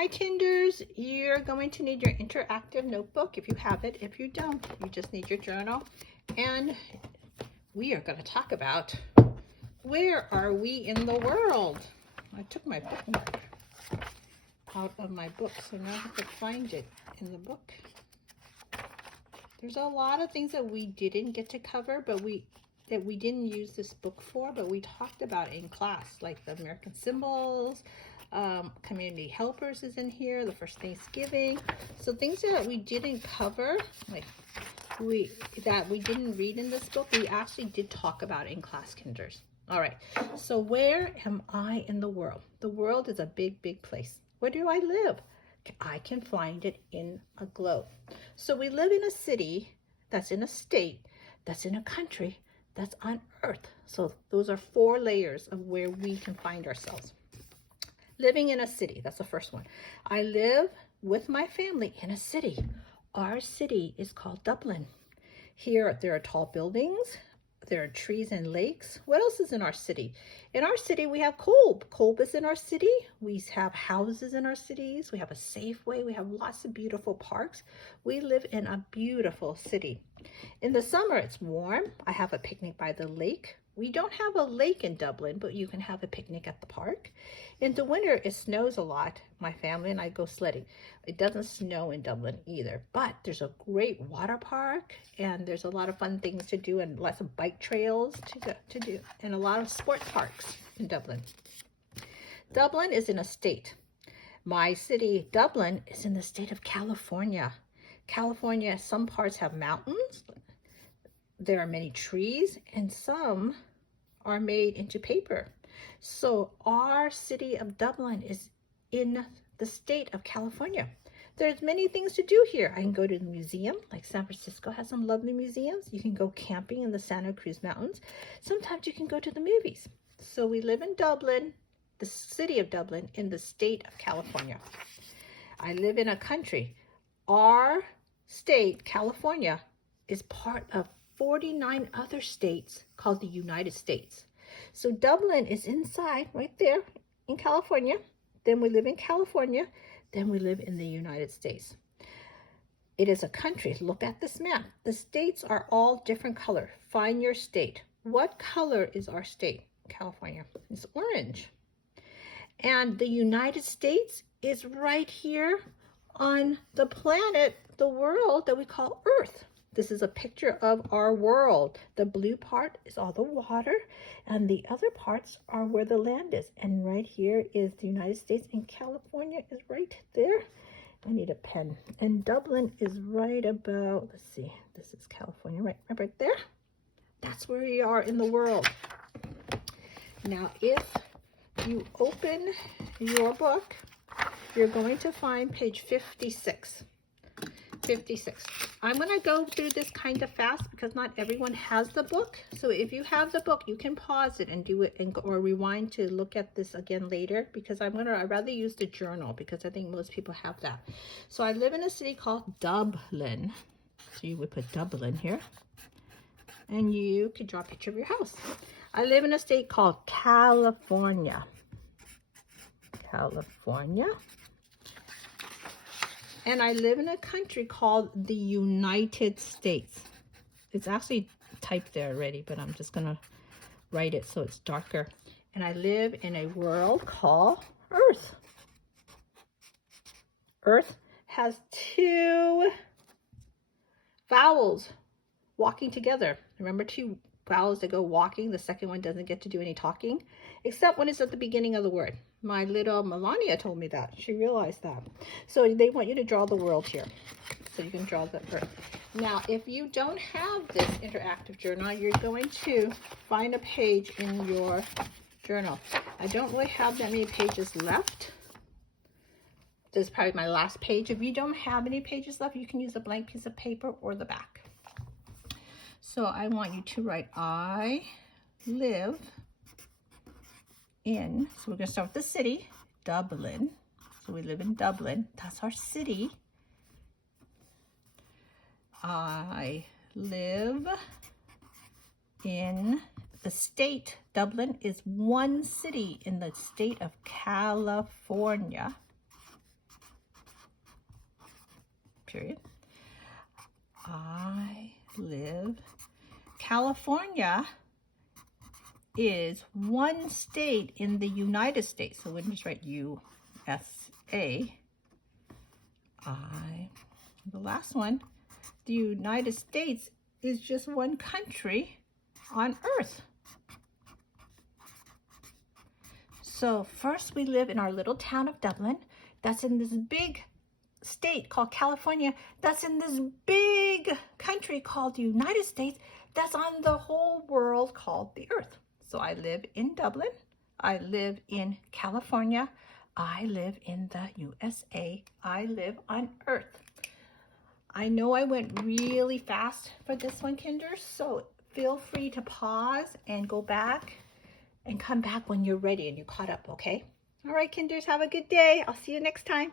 Hi Kinders, you're going to need your interactive notebook if you have it. If you don't, you just need your journal. And we are going to talk about where are we in the world? I took my bookmark out of my book, so now I have to find it in the book. There's a lot of things that we didn't get to cover, but we didn't use this book for, but we talked about in class, like the American symbols, community helpers is in here, the first Thanksgiving. So things that we didn't cover, like that we didn't read in this book, we actually did talk about in class, Kinders. All right, so where am I in the world? The world is a big, big place. Where do I live? I can find it in a globe. So we live in a city, that's in a state, that's in a country, that's on Earth. So those are 4 layers of where we can find ourselves. Living in a city, that's the first one. I live with my family in a city. Our city is called Dublin. Here there are tall buildings, there are trees and lakes. What else is in our city? In our city we have Kolb. Kolb is in our city. We have houses in our cities. We have a Safeway. We have lots of beautiful parks. We live in a beautiful city. In the summer it's warm. I have a picnic by the lake. We don't have a lake in Dublin, but you can have a picnic at the park. In the winter, it snows a lot. My family and I go sledding. It doesn't snow in Dublin either, but there's a great water park, and there's a lot of fun things to do, and lots of bike trails to do, and a lot of sports parks in Dublin. Dublin is in a state. My city, Dublin, is in the state of California. California, some parts have mountains. There are many trees, and some are made into paper. So our city of Dublin is in the state of California. There's many things to do here. I can go to the museum, like San Francisco has some lovely museums. You can go camping in the Santa Cruz Mountains. Sometimes you can go to the movies. So we live in Dublin, the city of Dublin, in the state of California. I live in a country. Our state, California, is part of 49 other states called the United States. So Dublin is inside, right there in California. Then we live in California. Then we live in the United States. It is a country. Look at this map. The states are all different color. Find your state. What color is our state? California. It's orange. And the United States is right here on the planet, the world that we call Earth. This is a picture of our world. The blue part is all the water, and the other parts are where the land is. And right here is the United States, and California is right there. I need a pen. And Dublin is right about, let's see, this is California, right there. That's where we are in the world. Now, if you open your book, you're going to find page 56. 56. I'm going to go through this kind of fast because not everyone has the book. So if you have the book, you can pause it and do it or rewind to look at this again later, because I'd rather use the journal because I think most people have that. So I live in a city called Dublin. So you would put Dublin here, and you could draw a picture of your house. I live in a state called California. California. And I live in a country called the United States. It's actually typed there already, but I'm just gonna write it so it's darker. And I live in a world called Earth. Earth has 2 vowels walking together. Remember 2 vowels that go walking? The second one doesn't get to do any talking, except when it's at the beginning of the word. My little Melania told me that. She realized that. So they want you to draw the world here. So you can draw the Earth. Now, if you don't have this interactive journal, you're going to find a page in your journal. I don't really have that many pages left. This is probably my last page. If you don't have any pages left, you can use a blank piece of paper or the back. So I want you to write, I live in, so we're going to start with the city, Dublin. So we live in Dublin. That's our city. I live in the state. Dublin is one city in the state of California. period. I live. California is one state in the United States. So we'll just write USA. The last one, the United States is just one country on Earth. So first we live in our little town of Dublin. That's in this big state called California. That's in this big country called the United States. That's on the whole world called the Earth. So I live in Dublin. I live in California. I live in the USA. I live on Earth. I know I went really fast for this one, Kinders, so feel free to pause and go back and come back when you're ready and you caught up, okay? All right, Kinders, have a good day. I'll see you next time.